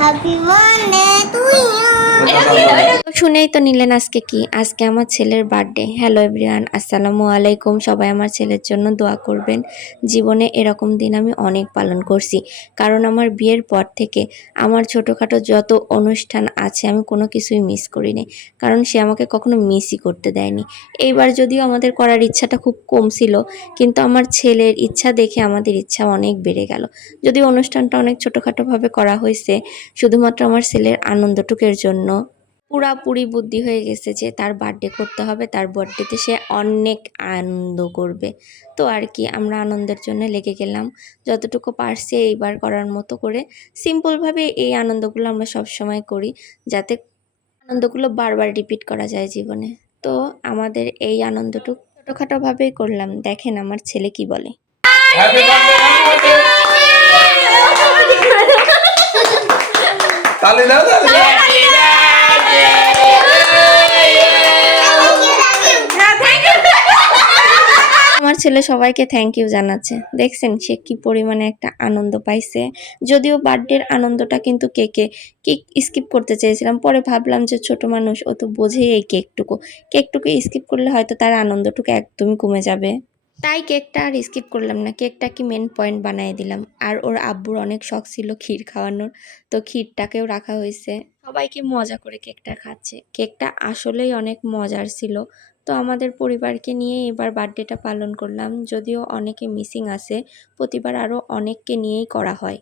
Happy birthday to শুনেই তো নিলেন আজকে কি, আজকে আমার ছেলের বার্থডে। হ্যালো এভরিওয়ান, আসসালামু আলাইকুম। সবাই আমার ছেলের জন্য দোয়া করবেন। জীবনে এরকম দিন আমি অনেক পালন করছি, কারণ আমার বিয়ের পর থেকে আমার ছোটোখাটো যত অনুষ্ঠান আছে আমি কোনো কিছুই মিস করিনি, কারণ সে আমাকে কখনো মিসই করতে দেয়নি। এইবার যদিও আমাদের করার ইচ্ছাটা খুব কম ছিল, কিন্তু আমার ছেলের ইচ্ছা দেখে আমাদের ইচ্ছা অনেক বেড়ে গেল। যদিও অনুষ্ঠানটা অনেক ছোটোখাটোভাবে করা হয়েছে, শুধুমাত্র আমার ছেলের আনন্দটুকের জন্য। পুরাপুরি বুদ্ধি হয়ে গেছে যে তার বার্থডে করতে হবে, তার বার্থডেতে সে অনেক আনন্দ করবে। তো আর কি, আমরা আনন্দের জন্য লেগে গেলাম। যতটুকু পারছি এইবার করার মতো করে সিম্পলভাবে এই আনন্দগুলো আমরা সব সময় করি, যাতে আনন্দগুলো বারবার রিপিট করা যায় জীবনে। তো আমাদের এই আনন্দটুকু ছোটোখাটোভাবেই করলাম। দেখেন আমার ছেলে কি বলে। হ্যাপি বার্থডে হ্যাপি বার্থডে তালি দাও তালি আমার ছেলে সবাইকে থ্যাংক ইউ জানাচ্ছে। দেখছেন সে কি পরিমাণে একটা আনন্দ পাইছে। যদিও বার্থডের আনন্দটা কিন্তু কেক স্কিপ করতে চেয়েছিলাম, পরে ভাবলাম যে ছোট মানুষ, ও তো বোঝেই এই কেকটুকু স্কিপ করলে হয়তো তার আনন্দটুকু একদমই কমে যাবে। তাই কেকটা আর স্কিপ করলাম না, কেকটা কি মেন পয়েন্ট বানিয়ে দিলাম। আর ওর আব্বুর অনেক শখ ছিল ক্ষীর খাওয়ানোর, তো ক্ষীরটাকেও রাখা হয়েছে। সবাইকে মজা করে কেকটা খাচ্ছে। কেকটা আসলেই অনেক মজার ছিল। তো আমাদের পরিবারকে নিয়ে এবার বার্থডেটা পালন করলাম, যদিও অনেকে মিসিং আছে, প্রতিবার আরও অনেককে নিয়েই করা হয়।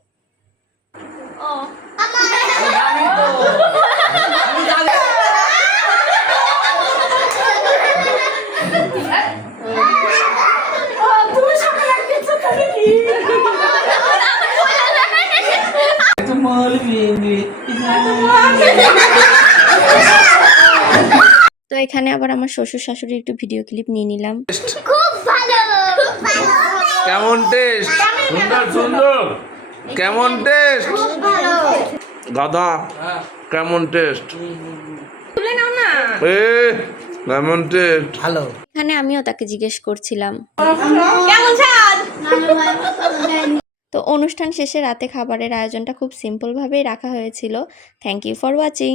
তো এখানে আবার আমার শ্বশুর শাশুড়ি একটু ভিডিও ক্লিপ নিয়ে নিলাম। খুব ভালো খুব ভালো কেমন টেস্ট সুন্দর সুন্দর কেমন টেস্ট খুব ভালো দাদা কেমন টেস্ট তুলে নাও না। কেমন টেস্ট ভালো। এখানে আমিও তাকে জিজ্ঞেস করছিলাম। কেমন স্বাদ তো অনুষ্ঠান শেষে রাতে খাবারের আয়োজনটা খুব সিম্পলভাবেই রাখা হয়েছিল। Thank you for watching.